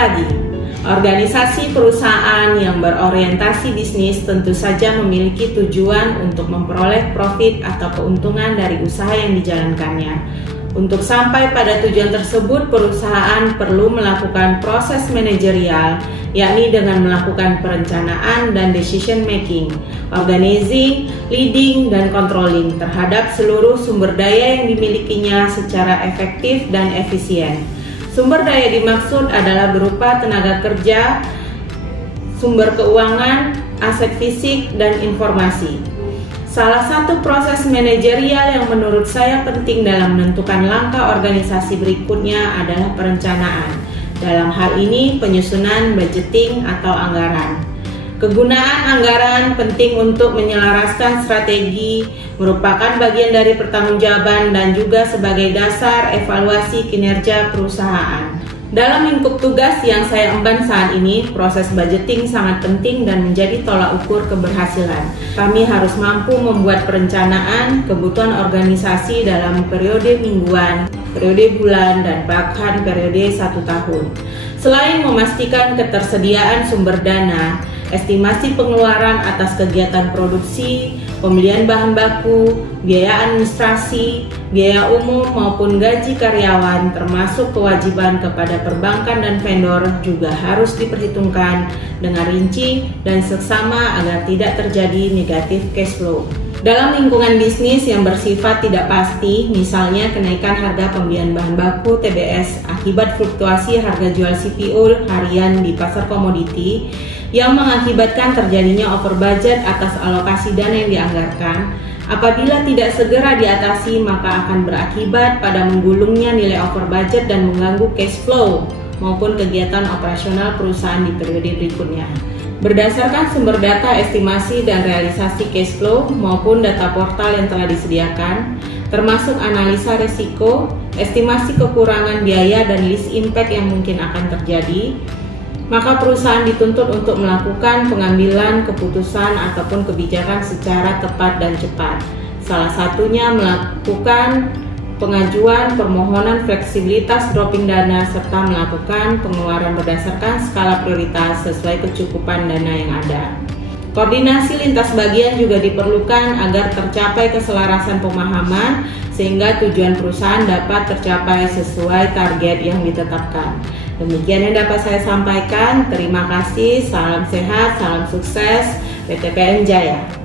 pagi. Organisasi perusahaan yang berorientasi bisnis tentu saja memiliki tujuan untuk memperoleh profit atau keuntungan dari usaha yang dijalankannya. Untuk sampai pada tujuan tersebut, perusahaan perlu melakukan proses manajerial, yakni dengan melakukan perencanaan dan decision making, organizing, leading, dan controlling terhadap seluruh sumber daya yang dimilikinya secara efektif dan efisien. Sumber daya dimaksud adalah berupa tenaga kerja, sumber keuangan, aset fisik, dan informasi. Salah satu proses manajerial yang menurut saya penting dalam menentukan langkah organisasi berikutnya adalah perencanaan. Dalam hal ini, penyusunan budgeting atau anggaran. Kegunaan anggaran penting untuk menyelaraskan strategi, merupakan bagian dari pertanggungjawaban dan juga sebagai dasar evaluasi kinerja perusahaan. Dalam lingkup tugas yang saya emban saat ini, proses budgeting sangat penting dan menjadi tolak ukur keberhasilan. Kami harus mampu membuat perencanaan kebutuhan organisasi dalam periode mingguan, periode bulan, dan bahkan periode 1 tahun. Selain memastikan ketersediaan sumber dana, estimasi pengeluaran atas kegiatan produksi, pembelian bahan baku, biaya administrasi, biaya umum maupun gaji karyawan, termasuk kewajiban kepada perbankan dan vendor juga harus diperhitungkan dengan rinci dan seksama agar tidak terjadi negatif cash flow. Dalam lingkungan bisnis yang bersifat tidak pasti, misalnya kenaikan harga pembelian bahan baku TBS akibat fluktuasi harga jual CPO harian di pasar komoditi, yang mengakibatkan terjadinya over budget atas alokasi dana yang dianggarkan. Apabila tidak segera diatasi, maka akan berakibat pada menggulungnya nilai over budget dan mengganggu cash flow maupun kegiatan operasional perusahaan di periode berikutnya. Berdasarkan sumber data estimasi dan realisasi cash flow maupun data portal yang telah disediakan, termasuk analisa risiko, estimasi kekurangan biaya dan list impact yang mungkin akan terjadi, maka perusahaan dituntut untuk melakukan pengambilan keputusan ataupun kebijakan secara tepat dan cepat. Salah satunya melakukan pengajuan permohonan fleksibilitas dropping dana serta melakukan pengeluaran berdasarkan skala prioritas sesuai kecukupan dana yang ada. Koordinasi lintas bagian juga diperlukan agar tercapai keselarasan pemahaman sehingga tujuan perusahaan dapat tercapai sesuai target yang ditetapkan. Demikian yang dapat saya sampaikan. Terima kasih, salam sehat, salam sukses, PT PN Jaya.